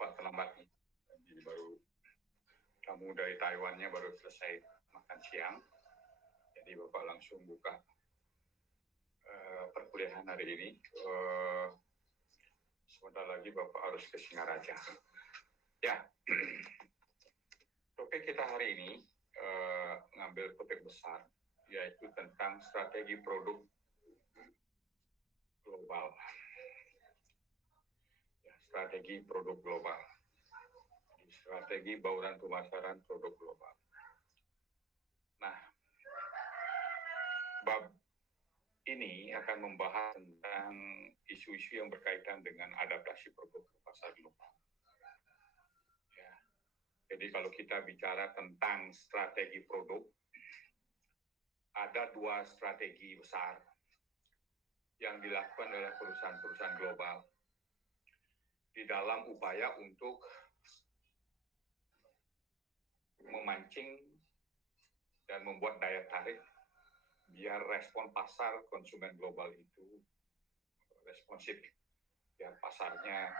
Bapak terlambat nih. Jadi baru tamu dari Taiwannya baru selesai makan siang. Jadi Bapak langsung buka perkuliahan hari ini. Sebentar lagi Bapak harus ke Singaraja. Ya, topik kita hari ini ngambil topik besar, yaitu tentang strategi produk global. Ya, strategi produk global. Strategi bauran pemasaran produk global. Nah, bab ini akan membahas tentang isu-isu yang berkaitan dengan adaptasi produk ke pasar global. Ya. Jadi kalau kita bicara tentang strategi produk, ada dua strategi besar yang dilakukan oleh perusahaan-perusahaan global di dalam upaya untuk memancing dan membuat daya tarik biar respon pasar konsumen global itu responsif, biar pasarnya,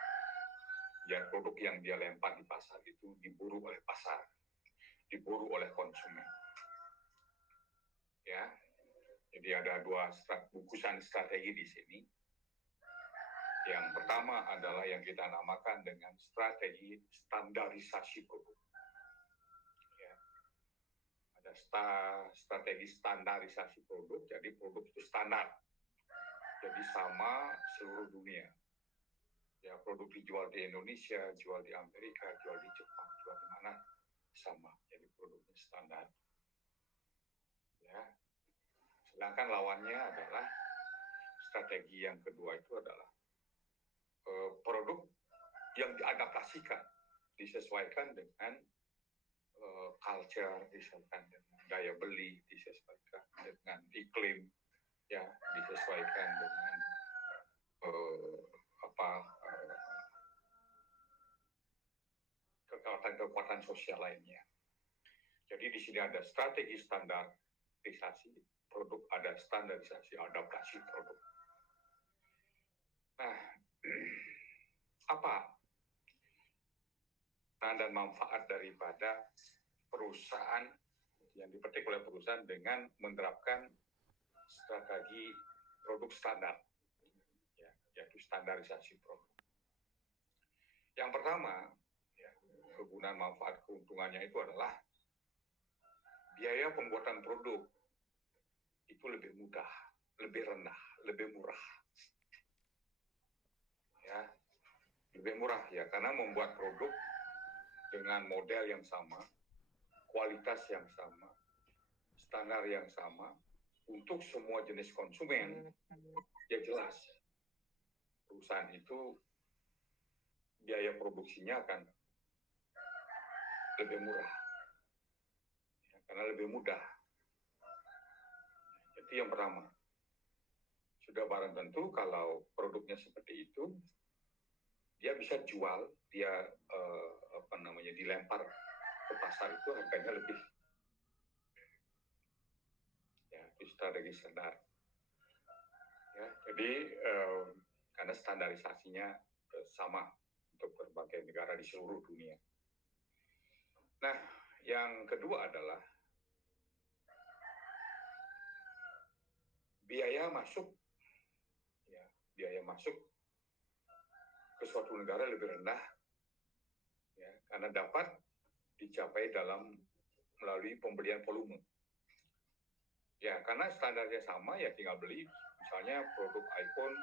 biar produk yang dia lempar di pasar itu diburu oleh pasar, diburu oleh konsumen. Ya, jadi ada dua bungkusan strategi di sini. Yang pertama adalah yang kita namakan dengan strategi standarisasi produk. Ada strategi standarisasi produk, jadi produk itu standar, jadi sama seluruh dunia. Ya, produk dijual di Indonesia, jual di Amerika, jual di Jepang, jual di mana sama, jadi produknya standar. Ya, sedangkan lawannya adalah strategi yang kedua itu adalah produk yang diadaptasikan, disesuaikan dengan culture, disesuaikan dengan daya beli, disesuaikan dengan iklim, ya, disesuaikan dengan kekuatan sosial lainnya. Jadi di sini ada strategi standarisasi produk, ada standarisasi adaptasi produk. Nah, apa dan manfaat daripada perusahaan yang dipetik oleh perusahaan dengan menerapkan strategi produk standar, ya, yaitu standarisasi produk. Yang pertama, ya, kegunaan manfaat keuntungannya itu adalah biaya pembuatan produk itu lebih mudah, lebih rendah, lebih murah. Ya, lebih murah ya, karena membuat produk dengan model yang sama, kualitas yang sama, standar yang sama, untuk semua jenis konsumen, ya jelas perusahaan itu biaya produksinya akan lebih murah, ya, karena lebih mudah. Jadi yang pertama, sudah barang tentu kalau produknya seperti itu, dia bisa jual, dia dilempar ke pasar itu harganya lebih. Ya, itu strategi standar. Ya, jadi karena standarisasinya sama untuk berbagai negara di seluruh dunia. Nah, yang kedua adalah biaya masuk, ya, biaya masuk ke suatu negara lebih rendah, ya, karena dapat dicapai melalui pembelian volume. Ya, karena standarnya sama, ya tinggal beli. Misalnya produk iPhone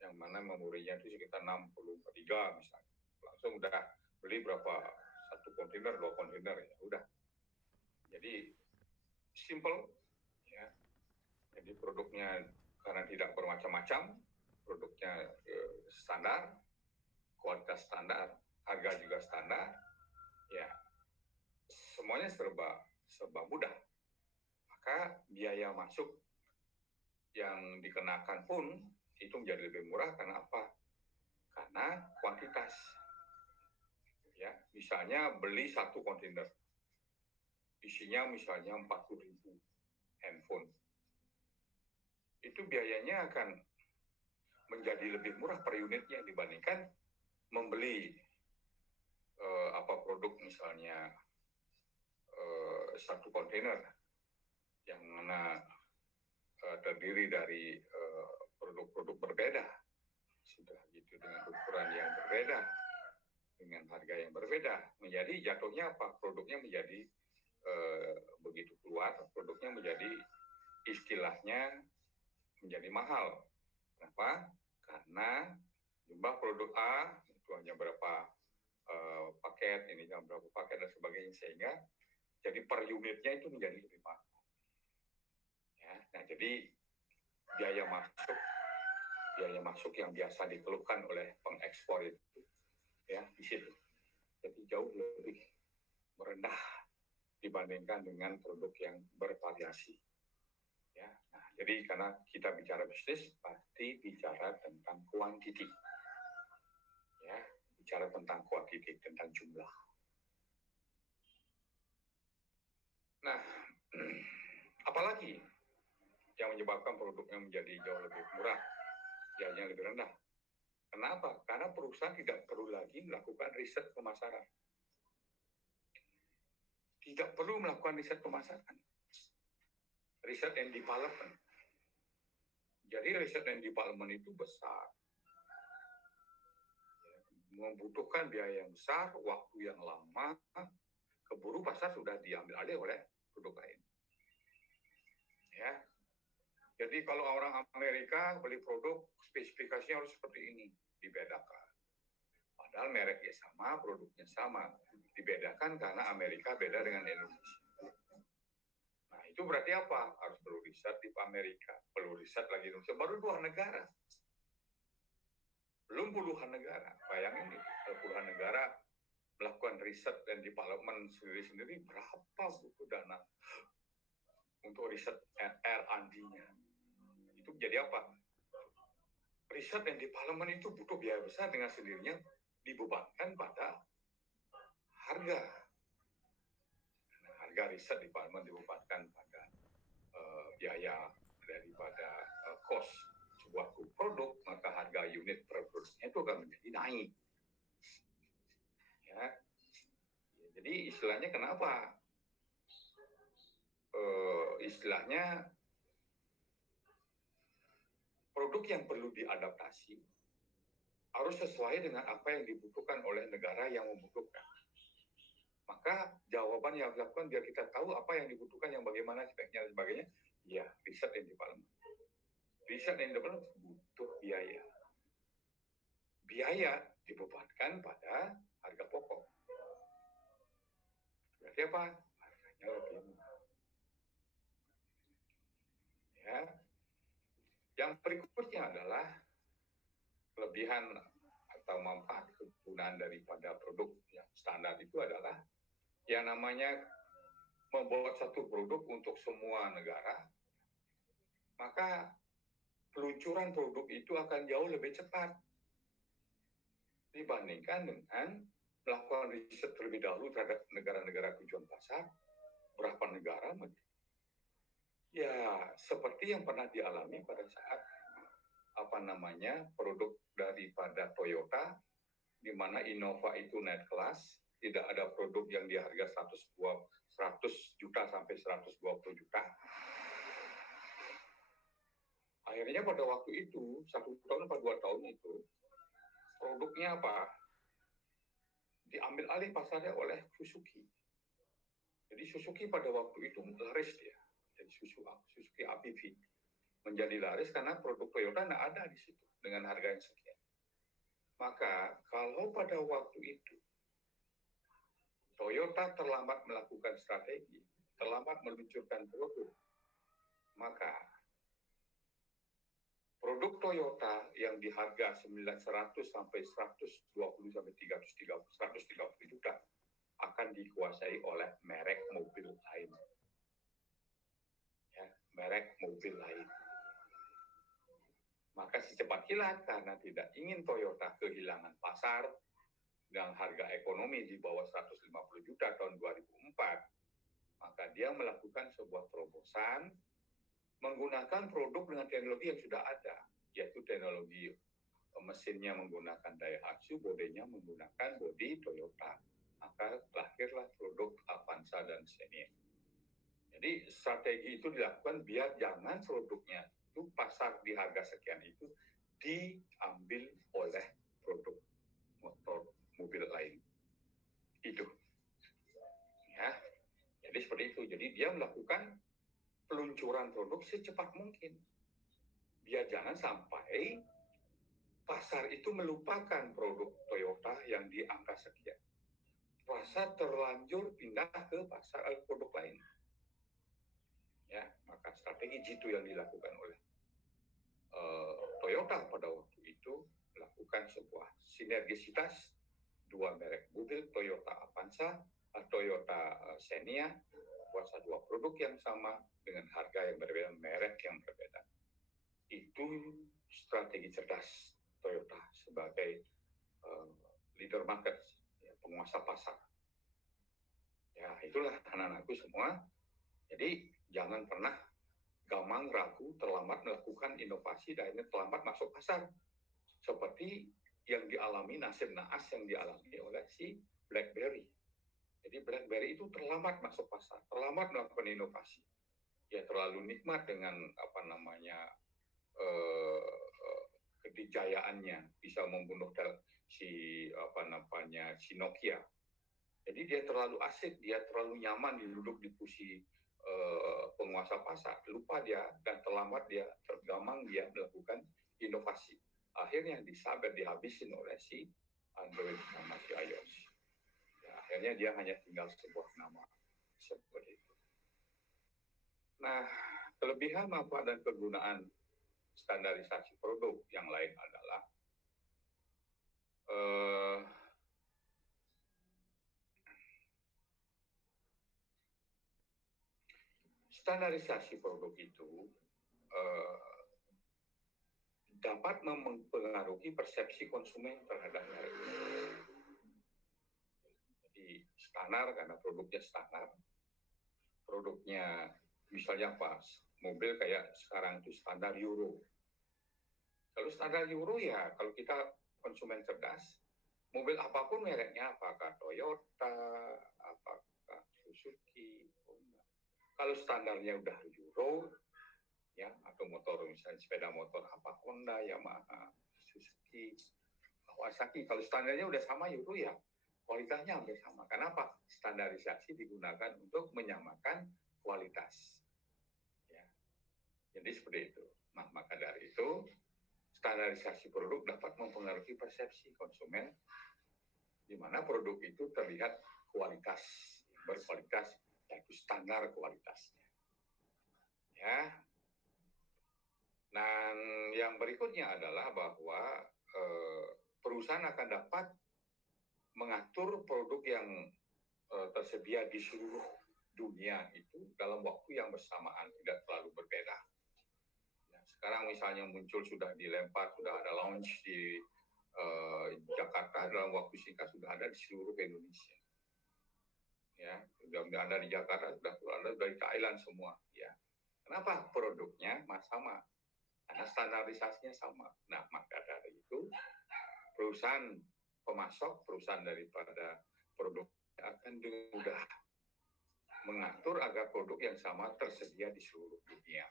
yang mana memorinya itu sekitar 63 misalnya, langsung udah beli berapa, 1 kontainer, 2 kontainer, ya udah. Jadi simple, ya. Jadi produknya karena tidak bermacam-macam, produknya standar, kualitas standar, harga juga standar, ya semuanya serba mudah. Maka biaya masuk yang dikenakan pun itu menjadi lebih murah. Karena apa? Karena kuantitas. Ya, misalnya beli 1 kontainer, isinya misalnya 40.000 handphone, itu biayanya akan menjadi lebih murah per unitnya dibandingkan membeli misalnya satu kontainer yang mana terdiri dari produk-produk berbeda, sudah gitu dengan ukuran yang berbeda, dengan harga yang berbeda, menjadi jatuhnya apa? Produknya menjadi begitu keluar, produknya menjadi istilahnya menjadi mahal. Kenapa? Karena jumlah produk A itu hanya berapa paket, ini hanya berapa paket dan sebagainya, sehingga jadi per unitnya itu menjadi lebih mahal. Ya, nah jadi biaya masuk yang biasa dikeluhkan oleh pengekspor itu, ya di situ. Jadi jauh lebih merendah dibandingkan dengan produk yang bervariasi. Ya, nah, jadi karena kita bicara bisnis pasti bicara tentang kuantiti, ya, bicara tentang kuantiti, tentang jumlah. Nah, apalagi yang menyebabkan produknya menjadi jauh lebih murah, biayanya lebih rendah. Kenapa? Karena perusahaan tidak perlu lagi melakukan riset pemasaran. Tidak perlu melakukan riset pemasaran. Riset and development. Jadi riset and development itu besar. Membutuhkan biaya yang besar, waktu yang lama, keburu pasar sudah diambil alih oleh produk lain. Ya. Jadi kalau orang Amerika beli produk, spesifikasinya harus seperti ini, dibedakan. Padahal mereknya sama, produknya sama. Dibedakan karena Amerika beda dengan Indonesia. Nah, itu berarti apa? Harus perlu riset di Amerika, perlu riset lagi di Indonesia. Baru 2 negara. Belum puluhan negara. Bayangin itu, kalau puluhan negara melakukan riset dan development sendiri-sendiri, berapa butuh dana untuk riset R&D-nya. Itu jadi apa? Riset dan development itu butuh biaya besar, dengan sendirinya dibebankan pada harga. Nah, harga riset development dibebankan pada biaya daripada cost sebuah produk, maka harga unit per produknya itu akan menjadi naik. Ya. Jadi istilahnya kenapa? Istilahnya produk yang perlu diadaptasi harus sesuai dengan apa yang dibutuhkan oleh negara yang membutuhkan. Maka jawaban yang dilakukan biar kita tahu apa yang dibutuhkan, yang bagaimana speknya dan sebagainya, ya riset dan development. Riset dan development butuh biaya. Biaya dibebankan pada harga pokok. Berarti apa? Harganya lebih murah. Ya. Yang berikutnya adalah kelebihan atau manfaat kegunaan daripada produk yang standar itu adalah yang namanya membuat satu produk untuk semua negara, maka peluncuran produk itu akan jauh lebih cepat dibandingkan dengan melakukan riset terlebih dahulu terhadap negara-negara tujuan pasar, berapa negara. Ya, seperti yang pernah dialami pada saat produk daripada Toyota, di mana Innova itu naik kelas, tidak ada produk yang di harga 100 juta sampai 120 juta. Akhirnya pada waktu itu, 1 tahun atau 2 tahun itu, produknya apa? Diambil alih pasarnya oleh Suzuki. Jadi Suzuki pada waktu itu laris dia. Jadi Suzuki APV menjadi laris karena produk Toyota tidak ada di situ dengan harga yang sekian. Maka kalau pada waktu itu Toyota terlambat melakukan strategi, terlambat meluncurkan produk, maka produk Toyota yang di harga 100 sampai 120 sampai 130 juta akan dikuasai oleh merek mobil lain. Ya, merek mobil lain. Maka secepat kilat, karena tidak ingin Toyota kehilangan pasar dengan harga ekonomi di bawah 150 juta tahun 2004, maka dia melakukan sebuah terobosan menggunakan produk dengan teknologi yang sudah ada, yaitu teknologi mesinnya menggunakan Daihatsu, bodinya menggunakan bodi Toyota. Nah, maka lahirlah produk Avanza dan Xenia. Jadi strategi itu dilakukan biar jangan produknya itu pasar di harga sekian itu diambil oleh produk motor mobil lain. Itu. Ya. Jadi seperti itu. Jadi dia melakukan peluncuran produk secepat mungkin. Biar jangan sampai pasar itu melupakan produk Toyota yang di angka sekian. Pasar terlanjur pindah ke pasar produk lain. Ya, maka strategi jitu yang dilakukan oleh Toyota pada waktu itu melakukan sebuah sinergisitas dua merek mobil, Toyota Avanza, Toyota Xenia, kuasa dua produk yang sama dengan harga yang berbeda, merek yang berbeda. Itu strategi cerdas Toyota sebagai leader market, ya, penguasa pasar. Ya, itulah anak-anakku semua. Jadi jangan pernah gamang, ragu, terlambat melakukan inovasi dan akhirnya terlambat masuk pasar. Seperti yang dialami, nasib naas yang dialami oleh si BlackBerry. Jadi BlackBerry itu terlambat masuk pasar, terlambat melakukan inovasi. Ya terlalu nikmat dengan kedijayaannya, bisa membunuh si Nokia. Jadi dia terlalu asik, dia terlalu nyaman duduk di kursi penguasa pasar, lupa dia dan terlambat dia, tergamang dia melakukan inovasi. Akhirnya dihabisin oleh si Android sama si iOS. Ya, akhirnya dia hanya tinggal sebuah nama seperti itu. Nah, kelebihan manfaat dan kegunaan standarisasi produk yang lain adalah standarisasi produk itu dapat mempengaruhi persepsi konsumen terhadap merek. Jadi standar karena produknya standar. Produknya misalnya apa? Mobil kayak sekarang itu standar Euro. Kalau standar Euro ya kalau kita konsumen cerdas, mobil apapun mereknya, apakah Toyota, apakah Suzuki, Honda. Kalau standarnya udah Euro, ya atau motor misalnya sepeda motor apa Honda, Yamaha, Suzuki, Kawasaki, kalau standarnya udah sama Euro ya kualitasnya hampir sama. Kenapa? Standarisasi digunakan untuk menyamakan kualitas. Ya. Jadi seperti itu. Nah, maka dari itu standarisasi produk dapat mempengaruhi persepsi konsumen di mana produk itu terlihat kualitas, berkualitas, yaitu standar kualitasnya. Ya. Dan yang berikutnya adalah bahwa perusahaan akan dapat mengatur produk yang tersedia di seluruh dunia itu dalam waktu yang bersamaan, tidak terlalu berbeda. Nah, sekarang misalnya muncul sudah dilempar, sudah ada launch di Jakarta, dalam waktu singkat sudah ada di seluruh Indonesia. Ya, sudah ada di Jakarta, sudah ada dari Thailand semua. Ya, kenapa? Produknya sama, karena standarisasinya sama. Nah, maka dari itu perusahaan pemasok, perusahaan daripada produk akan dengan mudah mengatur agar produk yang sama tersedia di seluruh dunia.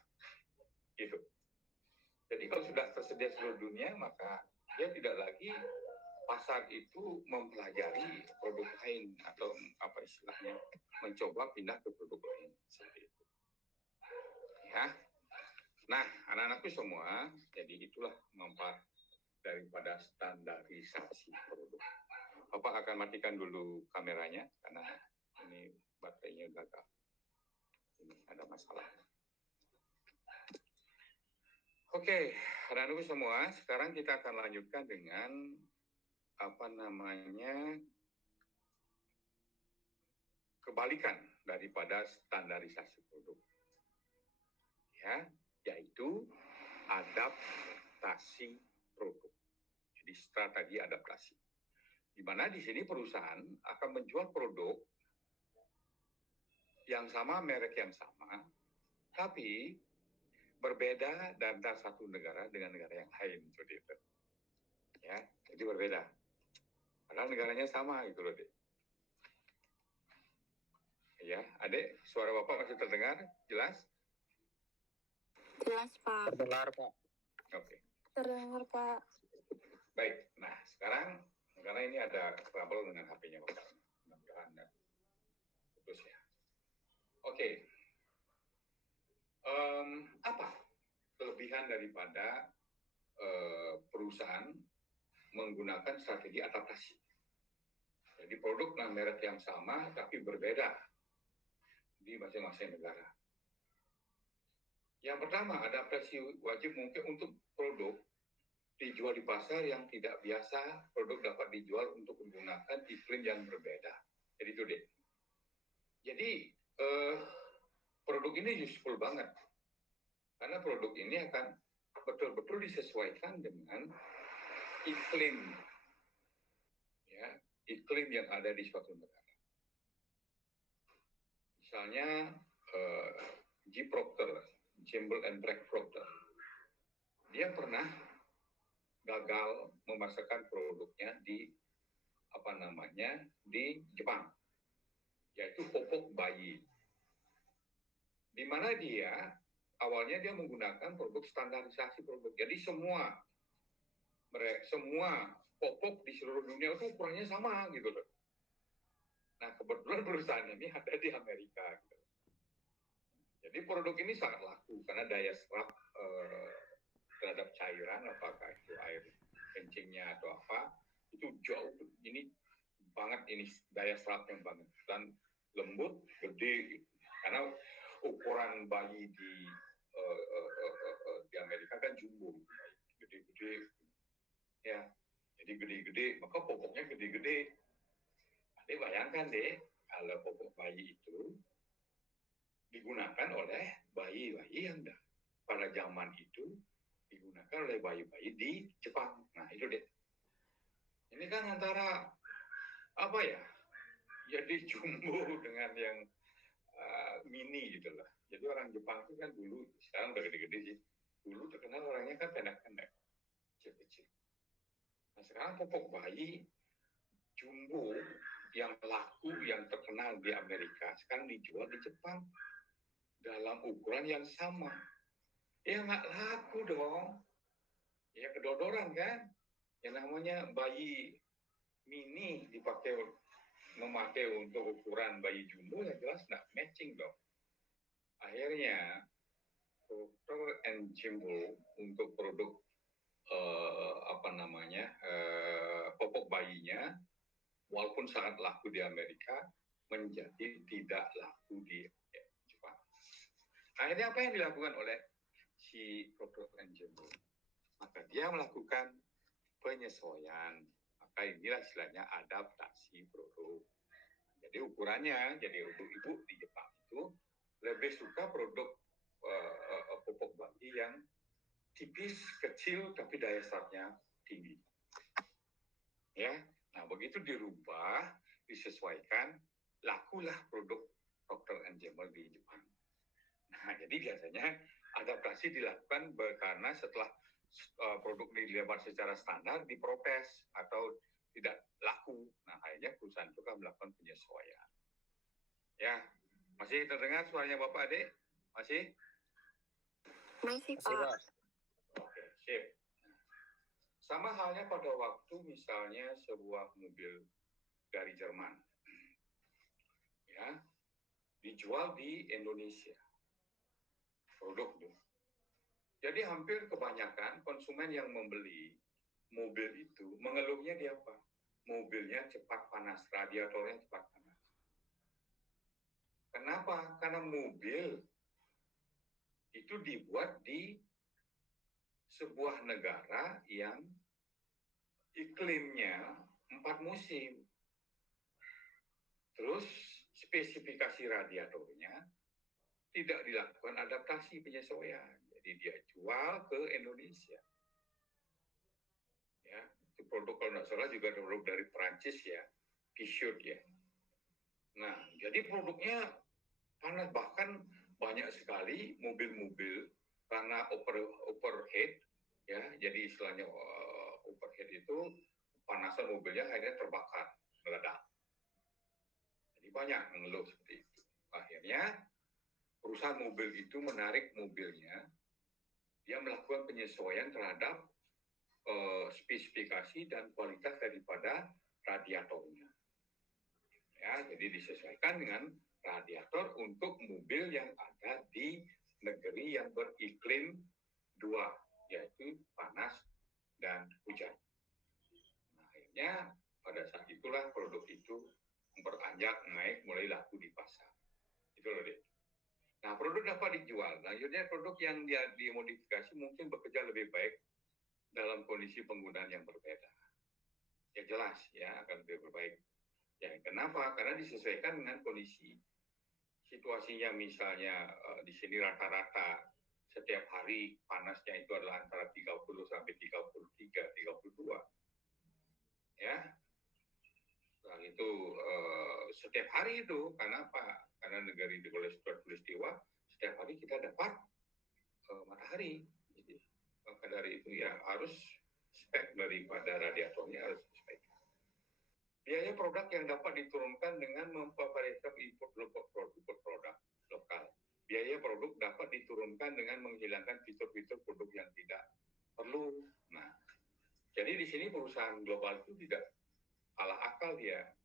Gitu. Jadi kalau sudah tersedia di seluruh dunia, maka dia tidak lagi pasar itu mempelajari produk lain atau apa istilahnya mencoba pindah ke produk lain seperti itu. Ya. Nah, anak-anakku semua, jadi itulah manfaat daripada standarisasi produk. Bapak akan matikan dulu kameranya karena ini baterainya gagal. Ini ada masalah. Oke, anak-anakku semua, sekarang kita akan lanjutkan dengan kebalikan daripada standarisasi produk. Ya, yaitu adaptasi produk. Jadi strategi adaptasi. Di mana di sini perusahaan akan menjual produk yang sama, merek yang sama, tapi berbeda dari satu negara dengan negara yang lain, seperti itu. Ya, jadi berbeda. Padahal negaranya sama gitu loh, deh. Ya, Adik, suara Bapak masih terdengar? Jelas? Jelas, Pak. Terdengar, Pak. Oke. Terdengar, Pak. Baik, nah sekarang karena ini ada trouble dengan HP-nya Bapak. Mudah-mudahan enggak putus ya. Oke. Apa kelebihan daripada perusahaan menggunakan strategi adaptasi? Jadi produk dan merek yang sama tapi berbeda di masing-masing negara. Yang pertama, adaptasi wajib mungkin untuk produk dijual di pasar yang tidak biasa produk dapat dijual untuk menggunakan iklim yang berbeda. Jadi itu deh. Jadi produk ini useful banget karena produk ini akan betul-betul disesuaikan dengan iklim, ya, iklim yang ada di suatu negara. Misalnya G. Procter, Gamble and Black Procter, dia pernah gagal memasarkan produknya di di Jepang, yaitu popok bayi, di mana dia awalnya dia menggunakan produk standarisasi produk. Jadi semua popok di seluruh dunia itu ukurannya sama gitu loh. Nah kebetulan perusahaan ini ada di Amerika gitu. Jadi produk ini sangat laku karena daya serap terhadap cairan, apakah itu air kencingnya atau apa, itu jauh ini banget, ini daya serapnya banget dan lembut, gede gitu. Karena ukuran bayi di Amerika kan jumbo, gede-gede, ya, jadi gede-gede, maka popoknya gede-gede. Nanti bayangkan deh, kalau popok bayi itu digunakan oleh bayi-bayi yang pada zaman itu digunakan oleh bayi-bayi di Jepang. Nah itu deh. Ini kan antara apa ya? Jadi jumbo dengan yang mini gitu lah. Jadi orang Jepang itu kan dulu, sekarang udah gede-gede sih. Dulu terkenal orangnya kan pendek-pendek, kecil-kecil. Nah sekarang popok bayi jumbo yang laku, yang terkenal di Amerika, sekarang dijual di Jepang dalam ukuran yang sama. Ya nggak laku dong. Ya kedodoran kan. Yang namanya bayi mini memakai untuk ukuran bayi jumbo, ya jelas nggak matching dong. Akhirnya Procter and Gamble untuk produk popok bayinya, walaupun sangat laku di Amerika, menjadi tidak laku di Jepang. Akhirnya apa yang dilakukan oleh si Procter and Gamble? Maka dia melakukan penyesuaian. Maka inilah istilahnya adaptasi produk. Jadi ukurannya, jadi untuk ibu di Jepang itu lebih suka produk popok bayi yang tipis, kecil, tapi daya serapnya tinggi. Ya, nah begitu dirubah, disesuaikan, lakulah produk Procter and Gamble di Jepang. Nah, jadi biasanya adaptasi dilakukan karena setelah produk dilebar secara standar diprotes atau tidak laku. Nah, akhirnya perusahaan itu kan melakukan penyesuaian. Ya, masih terdengar suaranya Bapak Adik? Masih? Masih, Pak. Oke, sip. Sama halnya pada waktu misalnya sebuah mobil dari Jerman, ya, dijual di Indonesia, produk itu. Jadi hampir kebanyakan konsumen yang membeli mobil itu mengeluhnya di apa? Mobilnya cepat panas, radiatornya cepat panas. Kenapa? Karena mobil itu dibuat di sebuah negara yang iklimnya 4 musim. Terus spesifikasi radiatornya tidak dilakukan adaptasi penyesuaian. Jadi dia jual ke Indonesia. Ya, itu produk kalau nggak salah juga produk dari Perancis ya, Peugeot ya. Nah, jadi produknya panas, bahkan banyak sekali mobil-mobil karena overhead ya, jadi istilahnya overhead itu panasan mobilnya akhirnya terbakar, meledak. Jadi banyak mengeluh seperti itu. Akhirnya perusahaan mobil itu menarik mobilnya, dia melakukan penyesuaian terhadap spesifikasi dan kualitas daripada radiatornya. Ya, jadi disesuaikan dengan radiator untuk mobil yang ada di negeri yang beriklim dua, yaitu panas dan hujan. Nah, akhirnya pada saat itulah produk itu memperanjak naik, mulai laku di pasar. Itu loh, Dek. Nah, produk dapat dijual. Lanjutnya produk yang dia dimodifikasi mungkin bekerja lebih baik dalam kondisi penggunaan yang berbeda. Ya jelas ya akan lebih baik. Ya, kenapa? Karena disesuaikan dengan kondisi situasinya, misalnya di sini rata-rata setiap hari panasnya itu adalah antara 30 sampai 33, 32. Ya. Nah, itu setiap hari itu, karena apa? Karena negeri di khatulistiwa, setiap hari kita dapat matahari. Jadi, maka dari itu ya harus spek daripada radiatornya harus disesuaikan. Biaya produk yang dapat diturunkan dengan memfavoritkan import produk lokal. Biaya produk dapat diturunkan dengan menghilangkan fitur-fitur produk yang tidak perlu. Nah, jadi di sini perusahaan global itu tidak kalah akal dia.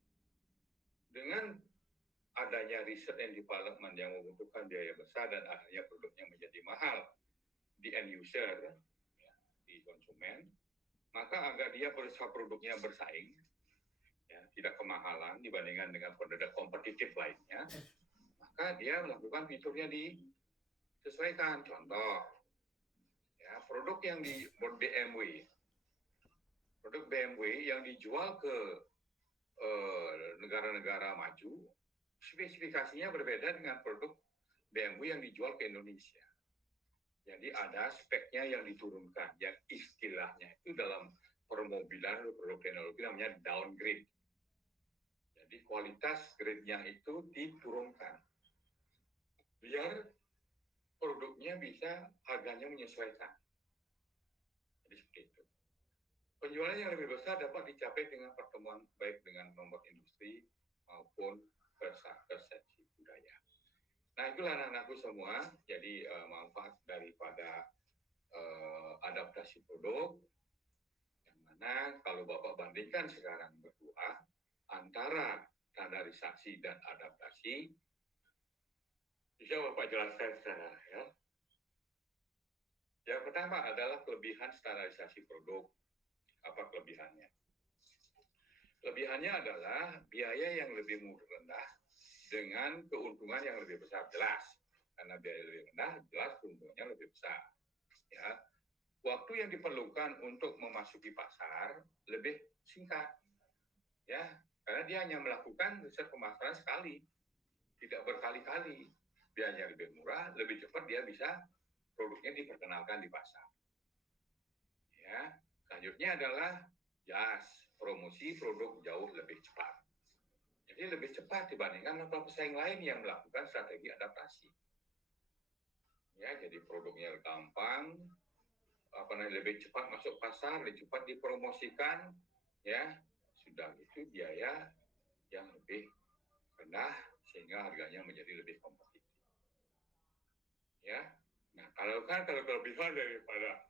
Dengan adanya riset and development yang membutuhkan biaya besar dan akhirnya produknya menjadi mahal di end user, ya, di konsumen, maka agar dia produknya bersaing, ya, tidak kemahalan dibandingkan dengan produk kompetitif lainnya, maka dia melakukan fiturnya disesuaikan. Contoh, ya, produk yang di BMW yang dijual ke negara-negara maju, spesifikasinya berbeda dengan produk BMW yang dijual ke Indonesia. Jadi ada speknya yang diturunkan, yang istilahnya itu dalam permobilan produk teknologi namanya downgrade. Jadi kualitas grade-nya itu diturunkan, biar produknya bisa harganya menyesuaikan. Jadi seperti itu. Penjualan yang lebih besar dapat dicapai dengan pertemuan baik dengan nomor industri maupun persepsi budaya. Nah, itulah anak-anakku semua. Jadi manfaat daripada adaptasi produk, yang mana kalau Bapak bandingkan sekarang berdua antara standarisasi dan adaptasi, bisa Bapak jelaskan secara ya. Yang pertama adalah kelebihan standarisasi produk. Apa kelebihannya? Kelebihannya adalah biaya yang lebih rendah dengan keuntungan yang lebih besar, jelas. Karena biaya lebih rendah, jelas keuntungannya lebih besar. Ya, waktu yang diperlukan untuk memasuki pasar lebih singkat. Ya, karena dia hanya melakukan riset pemasaran sekali, tidak berkali-kali. Biayanya lebih murah, lebih cepat dia bisa produknya diperkenalkan di pasar. Ya, selanjutnya adalah promosi produk jauh lebih cepat. Jadi lebih cepat dibandingkan pesaing lain yang melakukan strategi adaptasi. Ya, jadi produknya gampang, lebih cepat masuk pasar, lebih cepat dipromosikan, ya, sudah itu biaya yang lebih rendah sehingga harganya menjadi lebih kompetitif. Ya, nah kalau kelebihan daripada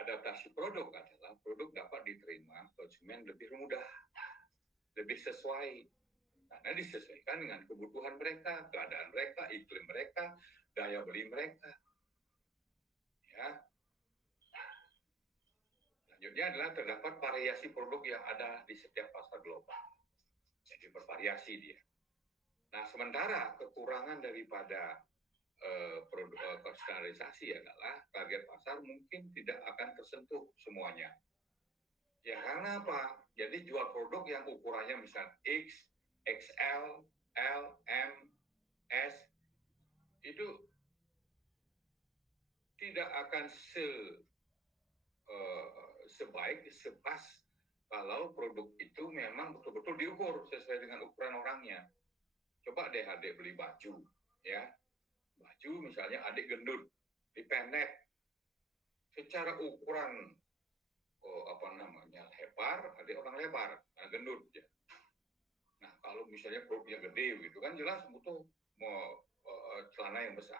adaptasi produk adalah produk dapat diterima konsumen lebih mudah, lebih sesuai, karena disesuaikan dengan kebutuhan mereka, keadaan mereka, iklim mereka, daya beli mereka. Ya. Selanjutnya adalah terdapat variasi produk yang ada di setiap pasar global. Jadi bervariasi dia. Nah, sementara kekurangan daripada standarisasi adalah target pasar mungkin tidak akan tersentuh semuanya. Ya karena apa? Jadi jual produk yang ukurannya misalnya X, XL, L, M, S, itu tidak akan sebaik, sepas kalau produk itu memang betul-betul diukur sesuai dengan ukuran orangnya. Coba deh adik beli baju, ya. Baju misalnya adik gendut, dipendek, secara ukuran lebar, adik orang lebar, gendut ya. Nah kalau misalnya perutnya gede gitu kan jelas butuh celana yang besar.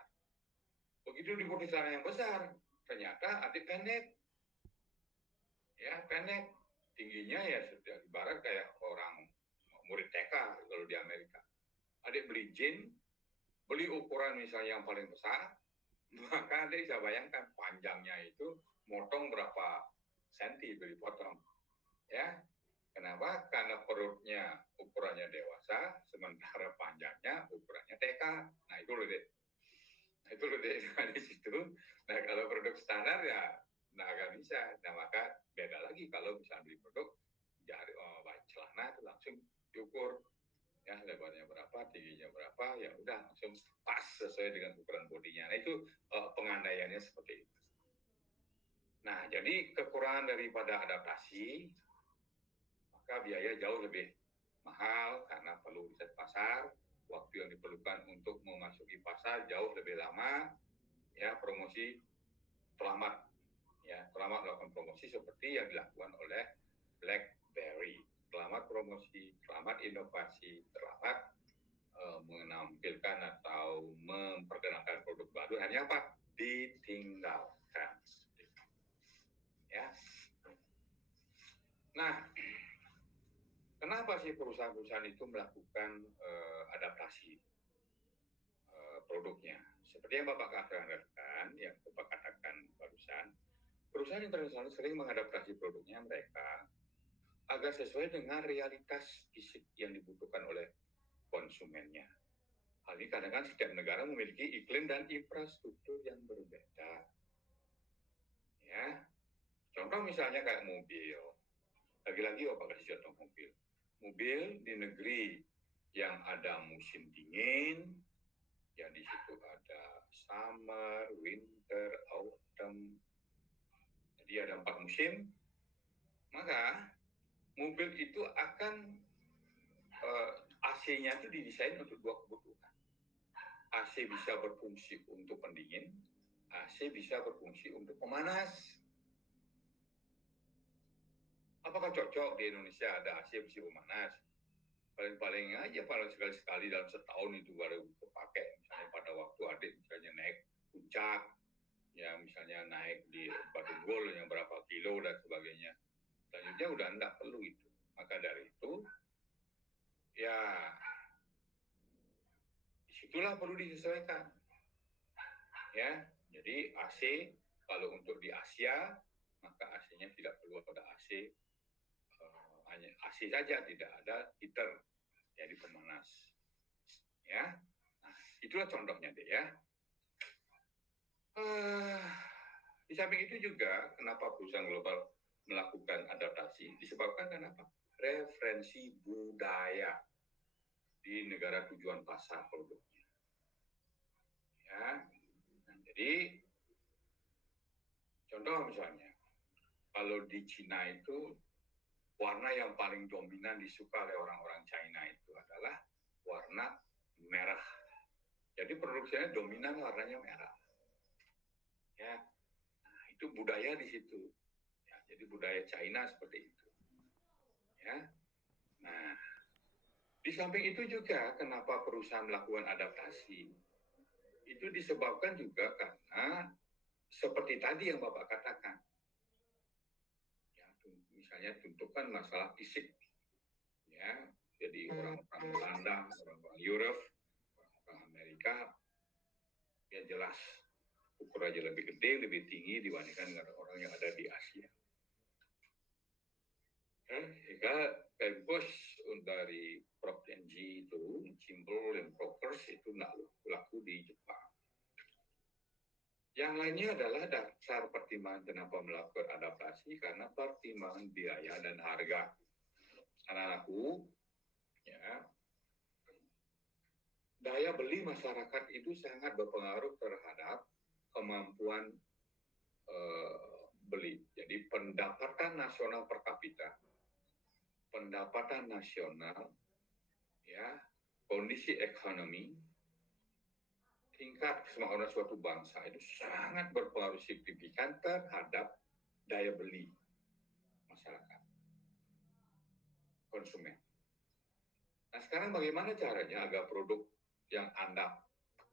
Begitu dibuat celana yang besar, ternyata adik pendek, ya pendek, tingginya ya sudah ibarat kayak orang murid TK kalau di Amerika. Adik beli jeans, beli ukuran misalnya yang paling besar, maka adik bisa bayangkan panjangnya itu motong berapa senti itu dipotong, ya. Kenapa? Karena perutnya ukurannya dewasa, sementara panjangnya ukurannya TK. Nah itu loh deh. Nah itu loh deh di situ. Nah kalau produk standar ya, nah nggak bisa. Nah maka beda lagi kalau misalnya beli produk jari celana itu langsung diukur, ya lebarnya berapa, tingginya berapa, ya udah langsung pas sesuai dengan ukuran bodinya. Nah itu pengandaiannya seperti itu. Nah jadi kekurangan daripada adaptasi, maka biaya jauh lebih mahal karena perlu riset pasar, waktu yang diperlukan untuk memasuki pasar jauh lebih lama, ya promosi terlambat, ya terlambat melakukan promosi seperti yang dilakukan oleh BlackBerry, terlambat promosi, terlambat inovasi, terlambat menampilkan atau memperkenalkan produk baru, hanya apa? Ditinggalkan, ya. Nah, kenapa sih perusahaan-perusahaan itu melakukan adaptasi produknya? Seperti yang Bapak katakan, yang Bapak katakan barusan, perusahaan internasional sering mengadaptasi produknya mereka agar sesuai dengan realitas fisik yang dibutuhkan oleh konsumennya. Hal ini kadang-kadang setiap negara memiliki iklim dan infrastruktur yang berbeda. Ya, contoh misalnya kayak mobil. Lagi-lagi Bapak kasih contoh mobil. Mobil di negeri yang ada musim dingin, yang di situ ada summer, winter, autumn. Jadi ada 4 musim, maka mobil itu akan AC-nya itu didesain untuk 2 kebutuhan. AC bisa berfungsi untuk pendingin, AC bisa berfungsi untuk pemanas. Apakah cocok di Indonesia ada AC bersih pemanas? Paling-paling aja paling sekali-sekali dalam setahun itu baru kepakai. Misalnya pada waktu adik misalnya naik puncak, ya misalnya naik di Batunggul yang berapa kilo dan sebagainya. Selanjutnya udah enggak perlu itu. Maka dari itu, ya disitulah perlu disesuaikan. Ya, jadi AC kalau untuk di Asia, maka AC-nya tidak perlu ada AC, hanya AC saja, tidak ada heater, jadi pemanas. Ya, nah, itulah contohnya deh ya. Di samping itu juga, kenapa perusahaan global melakukan adaptasi? Disebabkan kenapa? Referensi budaya di negara tujuan pasar produknya. Ya, nah, jadi contoh misalnya, kalau di Cina itu warna yang paling dominan disuka oleh orang-orang China itu adalah warna merah. Jadi produksinya dominan warnanya merah. Ya, nah, itu budaya di situ. Ya, jadi budaya China seperti itu. Ya, nah di samping itu juga kenapa perusahaan melakukan adaptasi itu disebabkan juga karena seperti tadi yang Bapak katakan. Ya, misalnya tuntutan masalah fisik. Ya, jadi orang-orang Belanda, orang-orang Europe, orang-orang Amerika, ya jelas ukurannya lebih gede, lebih tinggi dibandingkan dengan orang yang ada di Asia. Sehingga tempus dari Procter & G itu, Kimball dan Procter itu laku di Jepang. Yang lainnya adalah dasar pertimbangan kenapa melakukan adaptasi karena pertimbangan biaya dan harga. Anak-anakku, ya, daya beli masyarakat itu sangat berpengaruh terhadap kemampuan beli. Jadi pendapatan nasional per kapita, pendapatan nasional, ya, kondisi ekonomi, tingkat kesemakmuran suatu bangsa itu sangat berpengaruh signifikan terhadap daya beli masyarakat, konsumen. Nah sekarang bagaimana caranya agar produk yang Anda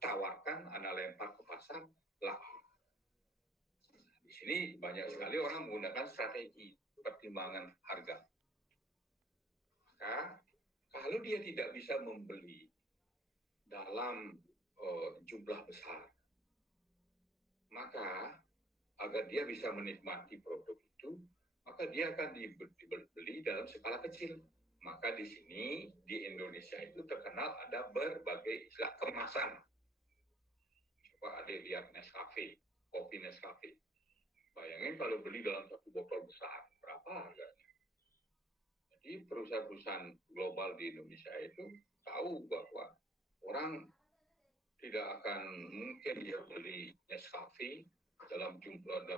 tawarkan, Anda lempar ke pasar, laku? Di sini banyak sekali orang menggunakan strategi pertimbangan harga. Maka kalau dia tidak bisa membeli dalam jumlah besar, maka agar dia bisa menikmati produk itu, maka dia akan dibeli dalam skala kecil. Maka di sini, di Indonesia itu terkenal ada berbagai istilah kemasan. Coba ada lihat Nescafe, kopi Nescafe. Bayangin kalau beli dalam satu botol besar, berapa harganya? Jadi perusahaan-perusahaan global di Indonesia itu tahu bahwa orang tidak akan mungkin dia beli Nescafe dalam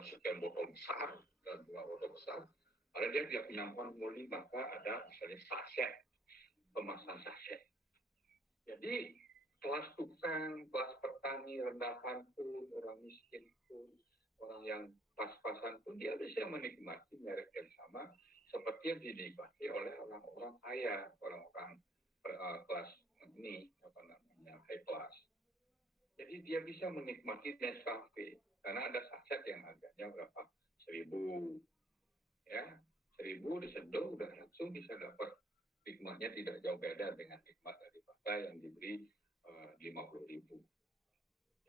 sekian botol besar, dalam jumlah botol besar. Kalau dia tidak punya beli, maka ada misalnya saset, kemasan saset. Jadi kelas tukang, kelas petani, rendahan pun, orang miskin pun, orang yang pas-pasan pun dia bisa menikmati merek yang sama seperti yang dinikmati oleh orang-orang kaya, orang-orang kelas ini apa namanya high class. Jadi dia bisa menikmati Nescafe karena ada saset yang harganya berapa? 1.000, ya 1.000 diseduh udah langsung bisa dapat nikmatnya tidak jauh beda dengan nikmat daripada yang dibeli 50.000.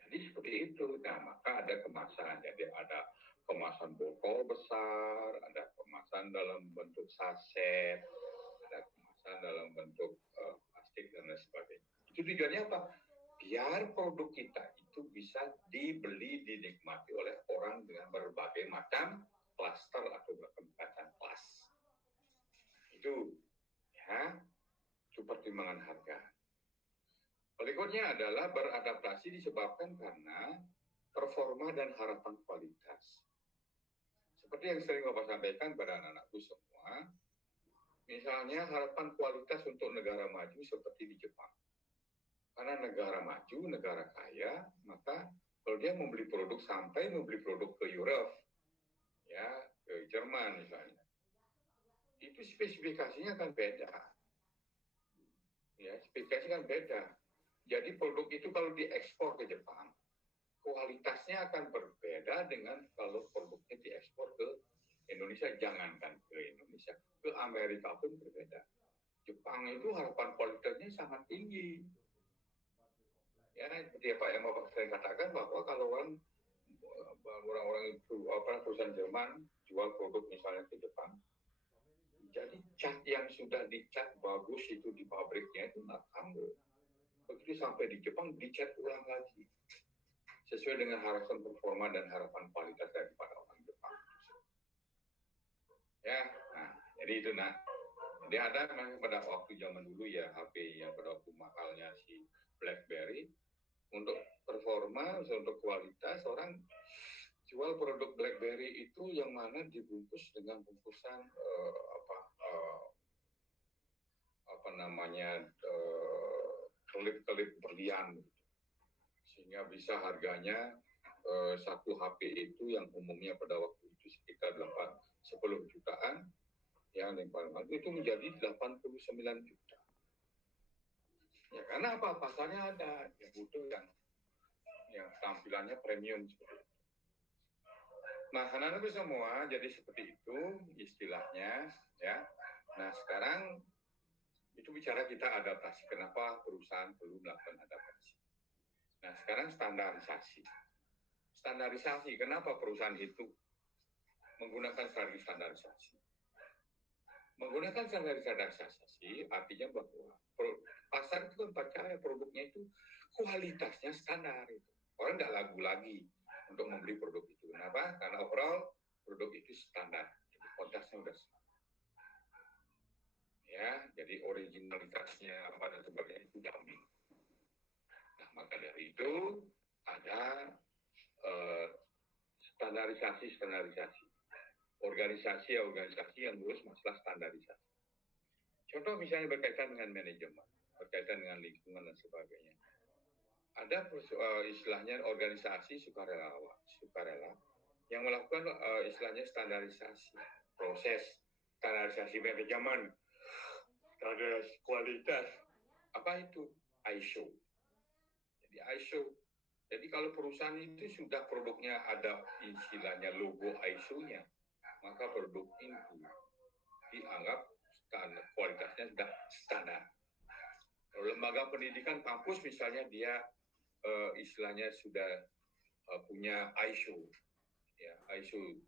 Jadi seperti itu. Nah maka ada kemasan, jadi ada kemasan botol besar, ada kemasan dalam bentuk saset, ada kemasan dalam bentuk plastik dan lain sebagainya. Itu tujuannya apa? Biar produk kita itu bisa dibeli, dinikmati oleh orang dengan berbagai macam klaster atau berbagai macam kelas. Itu ya, itu pertimbangan harga. Berikutnya adalah beradaptasi disebabkan karena performa dan harapan kualitas. Seperti yang sering Bapak sampaikan pada anak-anakku semua, misalnya harapan kualitas untuk negara maju seperti di Jepang. Karena negara maju, negara kaya, maka kalau dia membeli produk sampai membeli produk ke Eropa, ya ke Jerman misalnya, itu spesifikasinya kan beda. Ya, spesifikasinya kan beda. Jadi produk itu kalau diekspor ke Jepang, kualitasnya akan berbeda dengan kalau produknya diekspor ke Indonesia. Jangankan ke Indonesia, ke Amerika pun berbeda. Jepang itu harapan kualitasnya sangat tinggi. Ya, seperti apa yang Bapak sering katakan bahwa kalau orang-orang itu perusahaan Jerman jual produk misalnya ke Jepang, jadi cat yang sudah dicat bagus itu di pabriknya itu nggak kambuh. Begitu sampai di Jepang dicat ulang lagi sesuai dengan harapan performa dan harapan kualitas daripada orang Jepang. Ya, nah jadi itu nah. Jadi ada pada waktu zaman dulu ya HP yang pada waktu mahalnya si BlackBerry, untuk performa, untuk kualitas orang jual produk BlackBerry itu yang mana dibungkus dengan bungkusan kelip-kelip berlian, sehingga bisa harganya satu HP itu yang umumnya pada waktu itu sekitar 10 jutaan, yang paling mahal itu menjadi 89 juta. Ya karena apa? Pasarnya ada yang butuh yang tampilannya premium seperti itu. Nah, anak-anak semua jadi seperti itu istilahnya, ya. Nah, sekarang itu bicara kita adaptasi. Kenapa perusahaan perlu melakukan adaptasi? Nah, sekarang standarisasi. Standarisasi, kenapa perusahaan itu menggunakan strategi standarisasi? Menggunakan standarisasi artinya bahwa pasar itu kan percaya produknya itu kualitasnya standar. Itu. Orang nggak lagu lagi untuk membeli produk itu. Kenapa? Karena overall produk itu standar. Jadi kualitasnya udah standar. Ya, jadi originalitasnya apa dan sebagainya itu jamin. Nah, maka dari itu ada standarisasi. Organisasi yang ngurus masalah standarisasi. Contoh misalnya berkaitan dengan manajemen, berkaitan dengan lingkungan dan sebagainya. Ada istilahnya organisasi sukarela yang melakukan istilahnya standarisasi proses, standarisasi manajemen, standarisasi kualitas, Apa itu? ISO. Jadi ISO. Jadi kalau perusahaan itu sudah produknya ada istilahnya logo ISO-nya, maka produk itu dianggap standar, kualitasnya sudah standar. Kalau lembaga pendidikan kampus misalnya dia istilahnya sudah punya ISO, ya ISO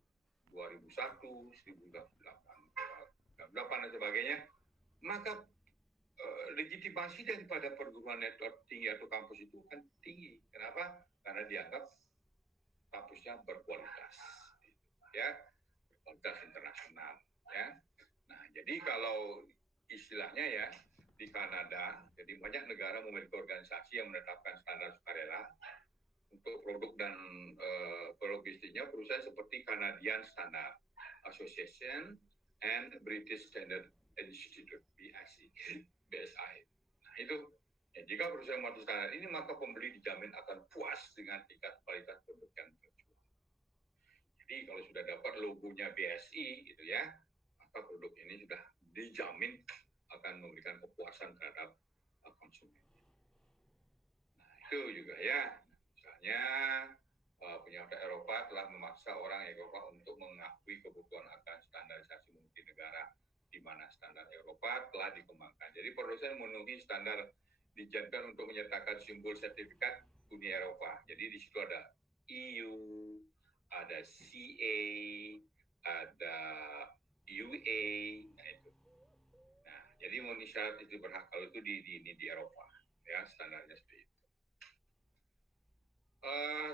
2001, 1008 dan sebagainya, maka legitimasi daripada perguruan tinggi atau kampus itu kan tinggi. Kenapa? Karena dianggap kampusnya berkualitas, ya, berkualitas internasional, ya. Nah, jadi kalau istilahnya ya di Kanada, jadi banyak negara memiliki organisasi yang menetapkan standar sukarela untuk produk dan produk bisnisnya perusahaan seperti Canadian Standard Association and British Standard Institute BSI. Nah itu ya, jika perusahaan mematuhi standar ini maka pembeli dijamin akan puas dengan tingkat kualitas produk yang terjual. Jadi kalau sudah dapat logonya BSI gitu ya, maka produk ini sudah dijamin akan memberikan kepuasan terhadap konsumen. Nah itu juga ya. Misalnya penyelenggaraan Eropa telah memaksa orang Eropa untuk mengakui kebutuhan akan standarisasi multinegara, di mana standar Eropa telah dikembangkan. Jadi produsen memenuhi standar dijanjikan untuk menyertakan simbol sertifikat Uni Eropa. Jadi di situ ada EU, ada CA, ada UA, nah itu. Nah, jadi memenuhi syarat itu berhak kalau itu di Eropa, ya standarnya seperti itu.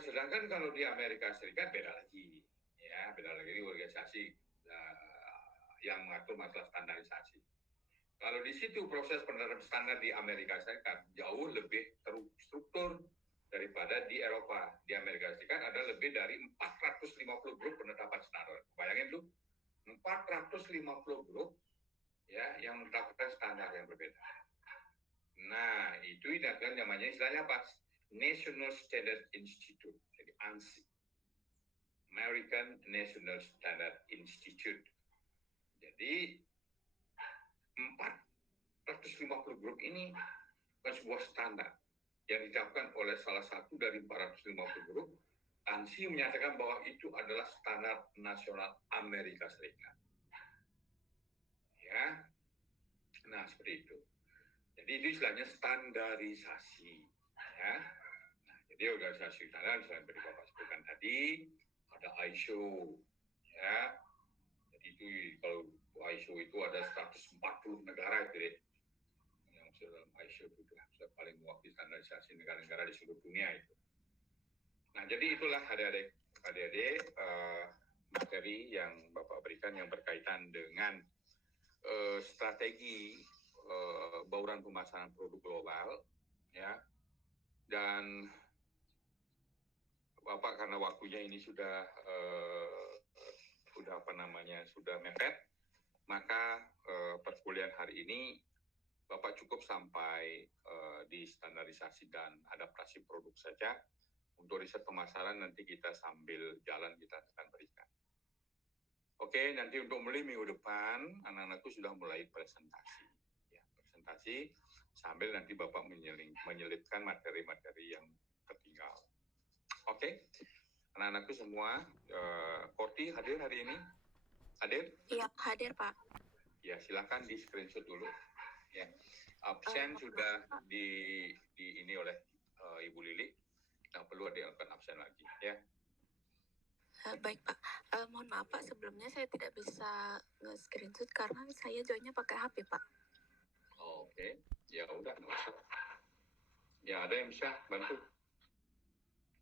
Sedangkan kalau di Amerika Serikat beda lagi, ya beda lagi organisasi yang mengatur masalah standarisasi. Kalau di situ proses penerapan standar di Amerika Serikat jauh lebih terstruktur daripada di Eropa. Di Amerika Serikat ada lebih dari 450 grup penetapan standar. Bayangin tuh, 450 grup ya yang menetapkan standar yang berbeda. Nah, itu namanya istilahnya apa? National Standard Institute, jadi ANSI, American National Standard Institute. Jadi 450 grup ini bukan sebuah standar yang ditetapkan oleh salah satu dari 450 grup. ANSI menyatakan bahwa itu adalah standar nasional Amerika Serikat. Ya, nah seperti itu. Jadi itu istilahnya standarisasi. Ya. Jadi organisasi standar misalnya yang Bapak sebutkan tadi ada ISO, ya. Jadi itu kalau ISO itu ada 140 negara itu deh. Yang dalam ISO itu sudah paling mewakili standarisasi negara-negara di seluruh dunia itu. Nah jadi itulah adik-adik materi yang Bapak berikan yang berkaitan dengan strategi bauran pemasaran produk global, ya. Dan Bapak karena waktunya ini sudah sudah mepet, maka perkuliahan hari ini Bapak cukup sampai di standarisasi dan adaptasi produk saja. Untuk riset pemasaran nanti kita sambil jalan kita akan berikan. Oke, nanti untuk mulai minggu depan anak-anakku sudah mulai presentasi. Ya, presentasi sambil nanti Bapak menyelipkan materi-materi yang tertinggal. Oke, anak-anakku semua, Korti hadir hari ini? Hadir? Iya, hadir Pak. Ya, silakan di screenshot dulu. Ya, absen sudah di ini oleh Ibu Lili. Nggak perlu dilakukan absen lagi, ya. Baik Pak, mohon maaf Pak, sebelumnya saya tidak bisa nge-screenshot karena saya joinnya pakai HP Pak. Oke, ya udah, nggak usah. Ya ada yang bisa bantu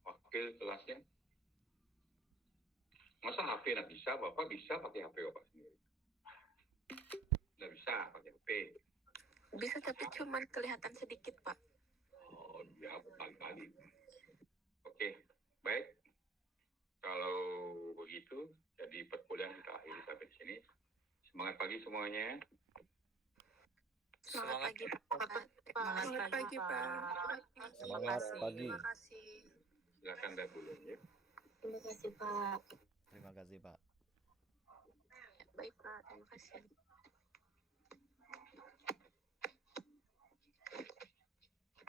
wakil kelasnya. Masa HP nggak bisa, Bapak bisa pakai HP Bapak sendiri. Nggak bisa pakai HP. Bisa tapi cuma kelihatan sedikit Pak. Oh ya, pagi-pagi. Oke, baik. Kalau begitu, jadi perkuliahan kita akhiri sampai di sini. Semangat pagi semuanya. Semangat pagi Pak. Semangat pagi Pak. Semangat pagi. Terima kasih. Silakan dah dulu ya. Terima kasih Pak. Terima kasih Pak. Baik Pak, terima kasih.